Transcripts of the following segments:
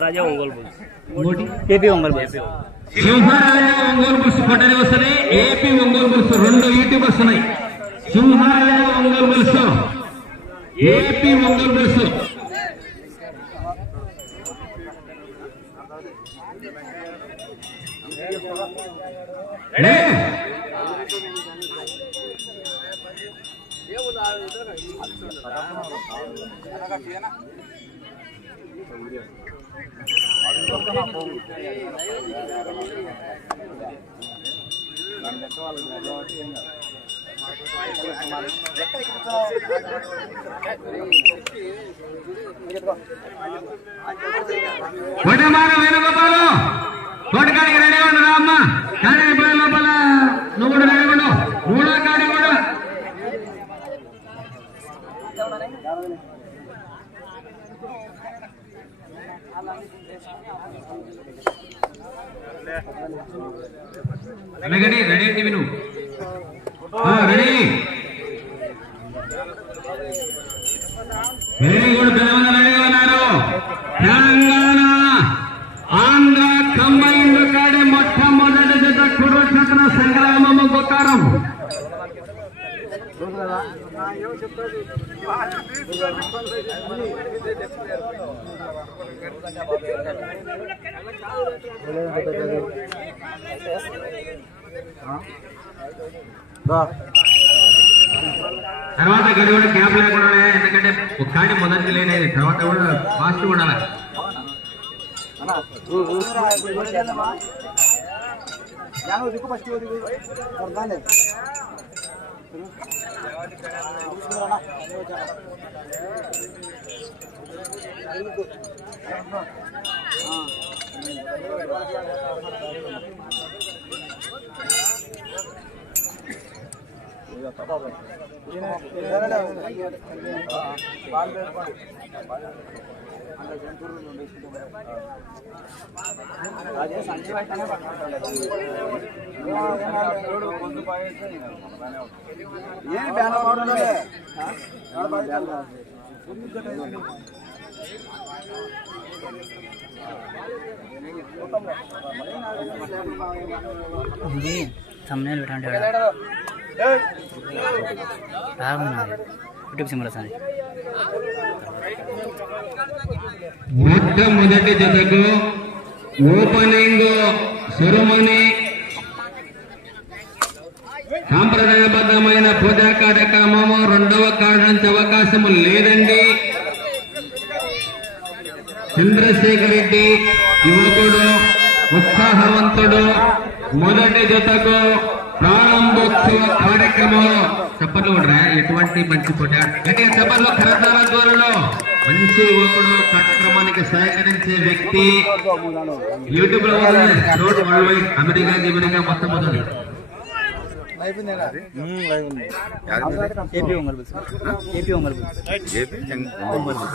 Raja Ongole bulls AP Ongole Ongole. AP Ongole రెండు YouTube వస్తున్నాయి. సింహారాయ ఒంగోలు ఏపీ ఒంగోలు? వడ్డమాన వేణుగోపాలు రెడీ ఉండరా అమ్మా కాడికి పోయే లోపల నువ్వు కూడా రెడీ ఉండు మూడో కాడి కూడా అలాగని రెడీ అండి విను. Ready. Very good Telangana ready ఉన్నారు. తెలంగాణ ఆంధ్ర కంబైన్ కాడే మొట్టమొదటి జత కురుక్షేత్ర సంగ్రామము గొక్కారం తర్వాత గడి కూడా గ్యాప్ లేకుండా. ఎందుకంటే ఒక కాడి మొదటికి లేనేది. తర్వాత కూడా ఫాస్ట్ ఉండాలి. ఇది thumbnail పెట్టండి బాగున్నది యూట్యూబ్ సింబల్ వస్తుంది మొట్టమొదటి జతకు ఓపెనింగ్ సెరమనీ సాంప్రదాయబద్ధమైన పూజా కార్యక్రమము రెండవ కార్డు అవకాశము లేదండి. చంద్రశేఖర్ రెడ్డి యువకుడు ఉత్సాహవంతుడు. మొదటి జతకు ప్రారంభోత్సవ కార్యక్రమంలో చప్పట్లు కూడా ఎటువంటి మంచి పోటీ గట్టిగా చప్పట్లు కరతాల ద్వారాలో మంచి యువకుడు కార్యక్రమానికి సహకరించే వ్యక్తి యూట్యూబ్లో road world wide America America మొత్తం పోతుంది AP Ongole bus AP Ongole bus Ongole bus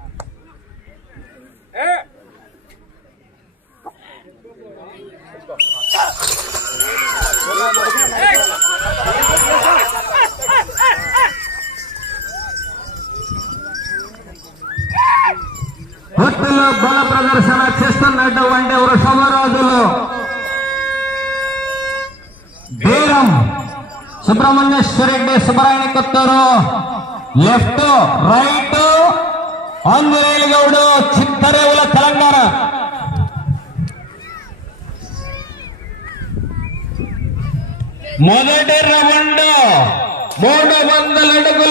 ఉన్నటువంటి వృషభరాజులు బీరం. సుబ్రహ్మణ్యేశ్వరెడ్డి సుబ్బరాయణ కొత్తరు లెఫ్ట్ రైట్ ఆంజనేయులు గౌడు చిత్తరేవుల తెలంగాణ. మొదటి రౌండ్ మూడు వందల అడుగులు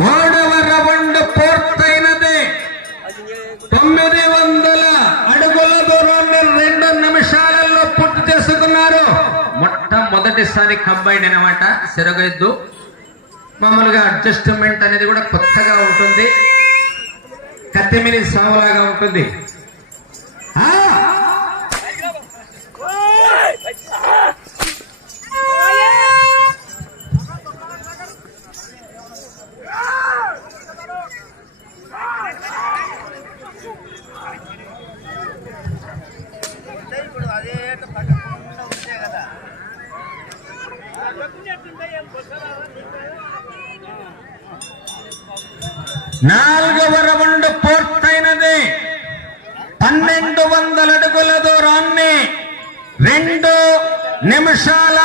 మూడవ రౌండ్ పూర్తయినది. తొమ్మిది వందల అడుగుల దూరాన్ని రెండు నిమిషాలలో పూర్తి చేసుకున్నారు. మొట్టమొదటిసారి కంబైన్ అనమాట సిరగెద్దు మామూలుగా అడ్జస్ట్మెంట్ అనేది కూడా కొత్తగా ఉంటుంది. కత్తిమిని సావలాగా ఉంటుంది ఆ! నాలుగవ రౌండ్ పూర్తయినది. పన్నెండు వందల అడుగుల దూరాన్ని రెండు నిమిషాల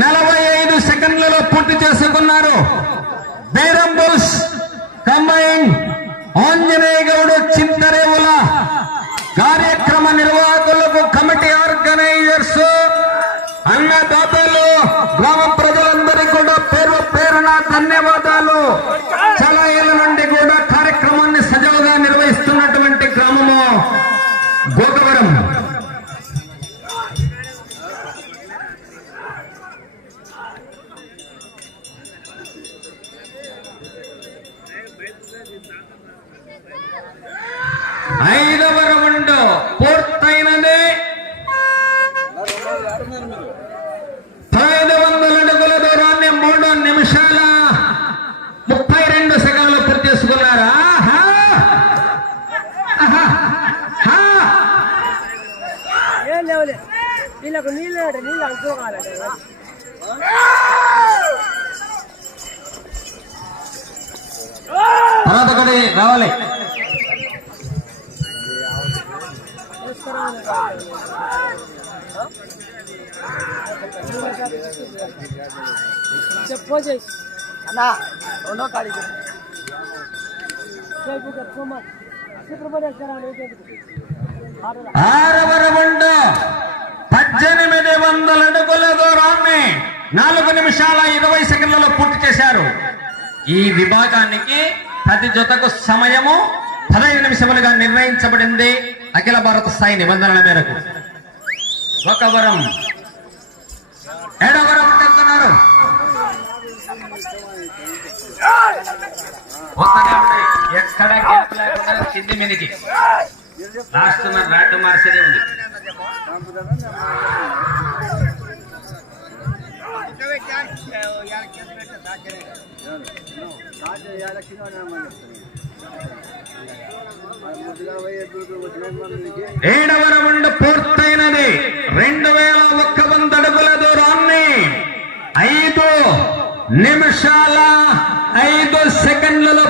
నలభై ఐదు సెకండ్లలో పూర్తి చేసుకున్నారు. బీరంబుల్స్ కంబైన్ ఆంజనేయ గౌడ్ చింతరేవుల కార్యక్రమ నిర్వాహకులకు కమిటీ ఆర్గనైజర్స్ అన్నదాతలు గ్రామ ప్రజలందరికీ కూడా పేరు పేరున ధన్యవాదాలు చాలా ఏళ్ళ నుండి కూడా కార్యక్రమాన్ని సజావుగా నిర్వహిస్తున్నటువంటి గ్రామము గోకవరం ఐదవ రౌండ్ పూర్తయినది పదహైదు వందల అడుగుల దూరాన్ని మూడు నిమిషాల ముప్పై రెండు సెకండ్లు పూర్తి చేసుకున్నారా ఆహా! ఆహా! ఆహా! ఏం లేవులే. వీళ్ళకు నీళ్ళు అంటే నీళ్ళు అనుకోవాలంటే తర్వాత ఒకటి రావాలి. చెప్పు చేసి అన్నా రెండో కాడికి చెప్పుకోమా సుబ్రహ్మణ్యేశ్వర ఆరవ రౌండ్ పద్దెనిమిది వందల అడుగుల దూరాన్ని నాలుగు నిమిషాల ఇరవై సెకండ్లలో పూర్తి చేశారు. ఈ విభాగానికి ప్రతి జతకు సమయము పదహైదు నిమిషములుగా నిర్ణయించబడింది. అఖిల భారత స్థాయి నిబంధనల మేరకు. ఒక వరం. వెళ్తున్నారు ఎక్కడ గ్యాప్ లేకుండా కింది మీదికి. లాస్ట్ బ్యాట్ రాడ్డు మార్చేదే ఉంది. ఏడవ రౌండ్ పూర్తయినది. రెండు వేల ఒక్క వంద అడుగుల దూరాన్ని ఐదు నిమిషాల ఐదు సెకండ్లలో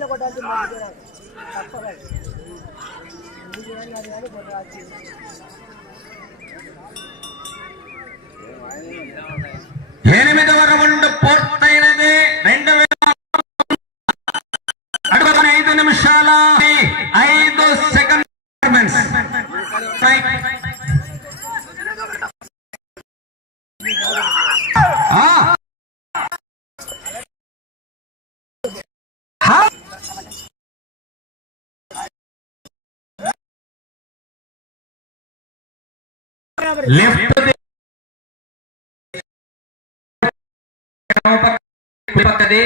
నీళ్ళు కొట్టాల్సి తప్పలేదు కొట్టాల్సి లెఫ్ట్ పక్కది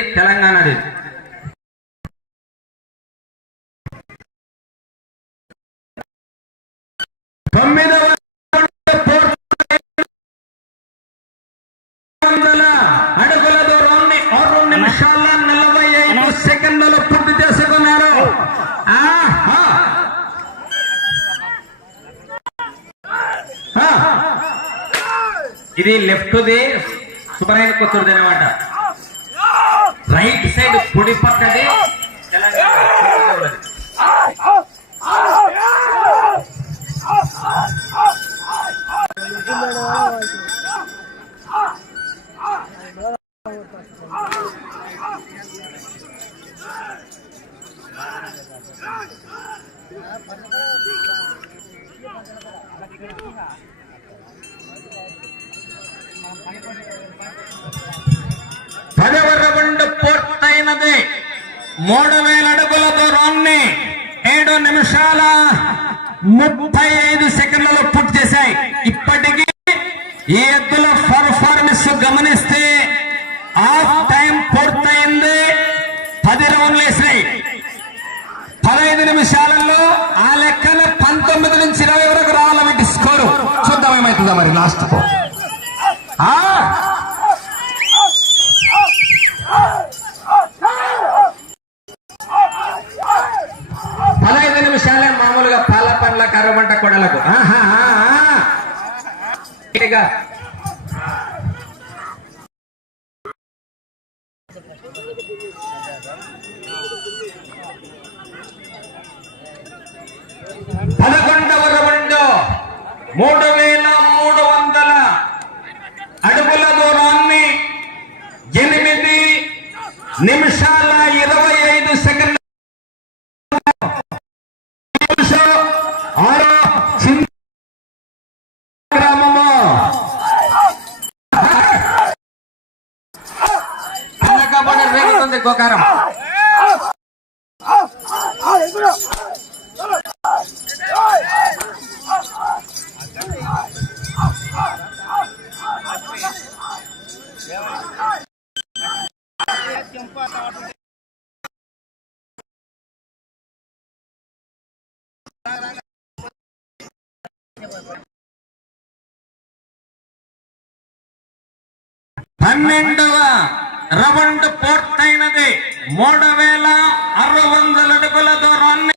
కుట్టుది శుభ్రైన కూతురుది అనమాట రైట్ సైడ్ పొడి పక్కది. నిమిషాలలో ఆ లెక్కన పంతొమ్మిది నుంచి ఇరవై వరకు రావాలి స్కోరు. చూద్దాం ఏమవుతుందా మరి లాస్ట్ నిమిషాల ఇరవై ఐదు సెకండ్ పన్నెండవ రౌండ్ పూర్తయినది. మూడు వేల అరవై వందల అడుగుల దూరాన్ని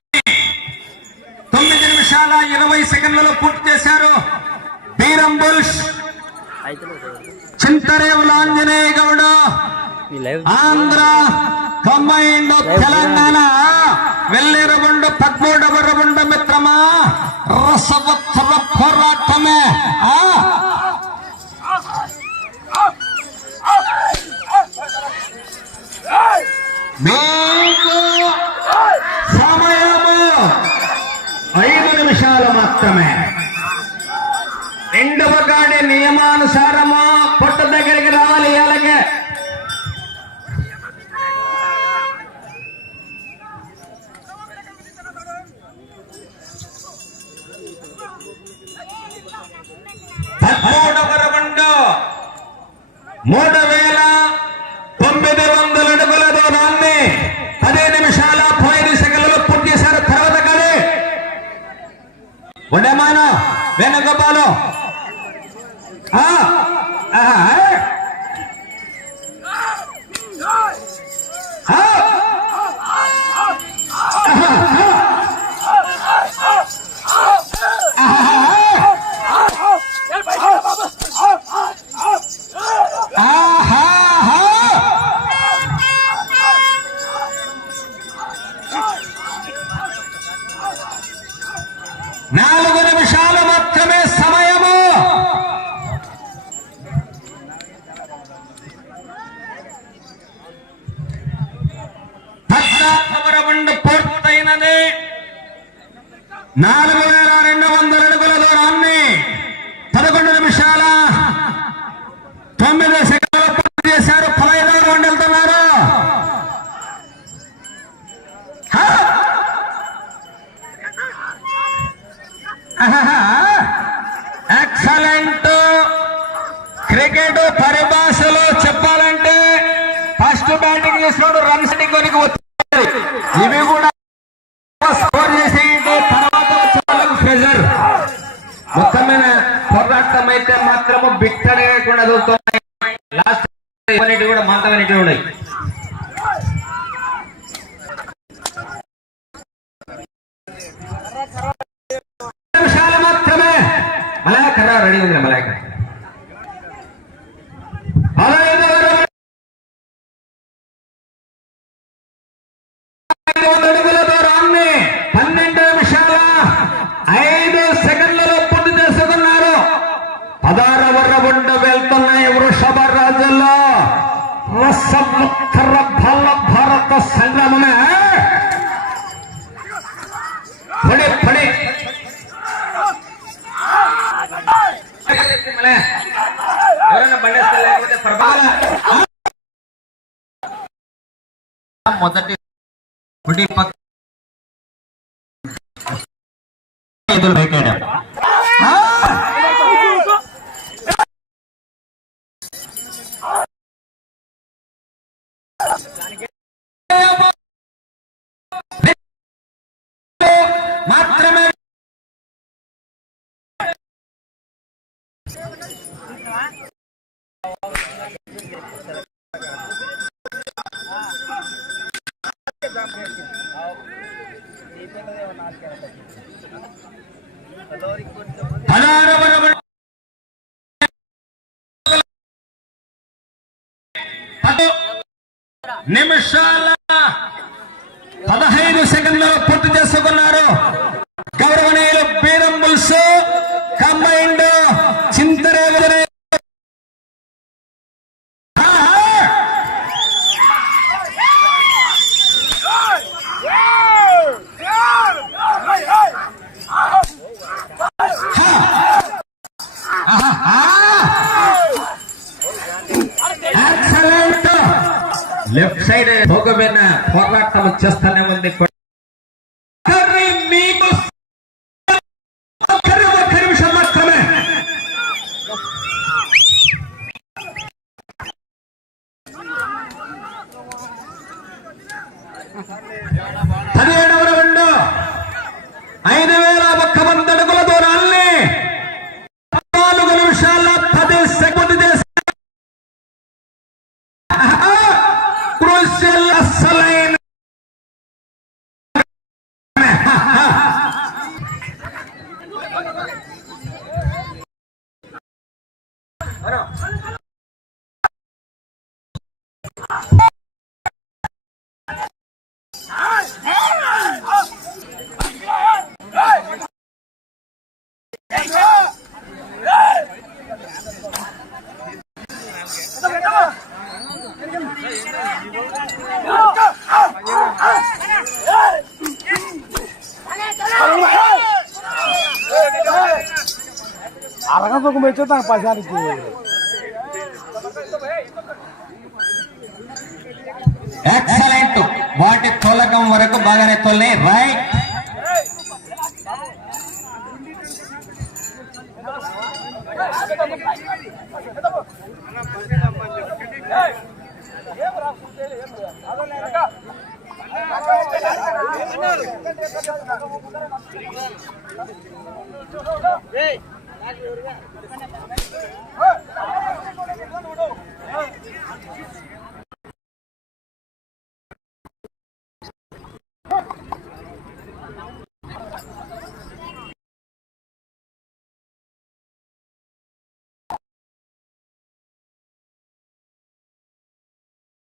తొమ్మిది నిమిషాల ఇరవై సెకండ్లలో పూర్తి చేశారు. బీరం బుష్ చింతరేవుల ఆంజనేయ గౌడ ఆంధ్ర ఖమ్మైండు తెలంగాణ వెళ్ళిరబండు పద్మూడవరబండు మిత్రమా రసవత్సర పోరాటమే ఆ தரார் அடிவங்கிற மலாய்க்கு ఎవరైనా బండి లేకపోతే మొదటి పదహారవ నిమిషాల ಹೋಗಬೇನ ಹೋರಾಟ ಮುಚ್ಚಸ್ಥಾನವನ್ನು あら。को बेचो तो पैसा एक्सलेंट वाट तोल वरक बोलने रईट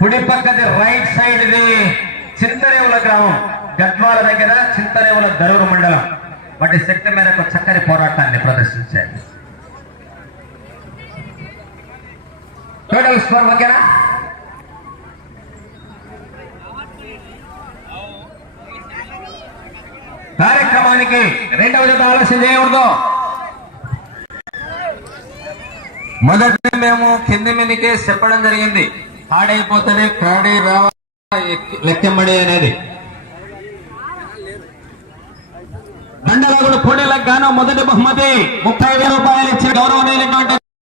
కుడి పక్కది రైట్ సైడ్ ది చింతరేవుల గ్రామం. గద్వాల దగ్గర చింతరేవుల దరూరు మండలం. వాటి శక్తి మేరకు చక్కని పోరాటాన్ని ప్రదర్శించారు. కార్యక్రమానికి రెండవ జత ఆలస్యం చేయకూడదు. మొదటి మేము కింది మీదకే చెప్పడం జరిగింది. పాడైపోతేనే కాడి రావ అనేది. దండలాగుడు పోటీలకు గాను మొదటి బహుమతి ముప్పై వేల రూపాయలు ఇచ్చి గౌరవనీయులైనటువంటి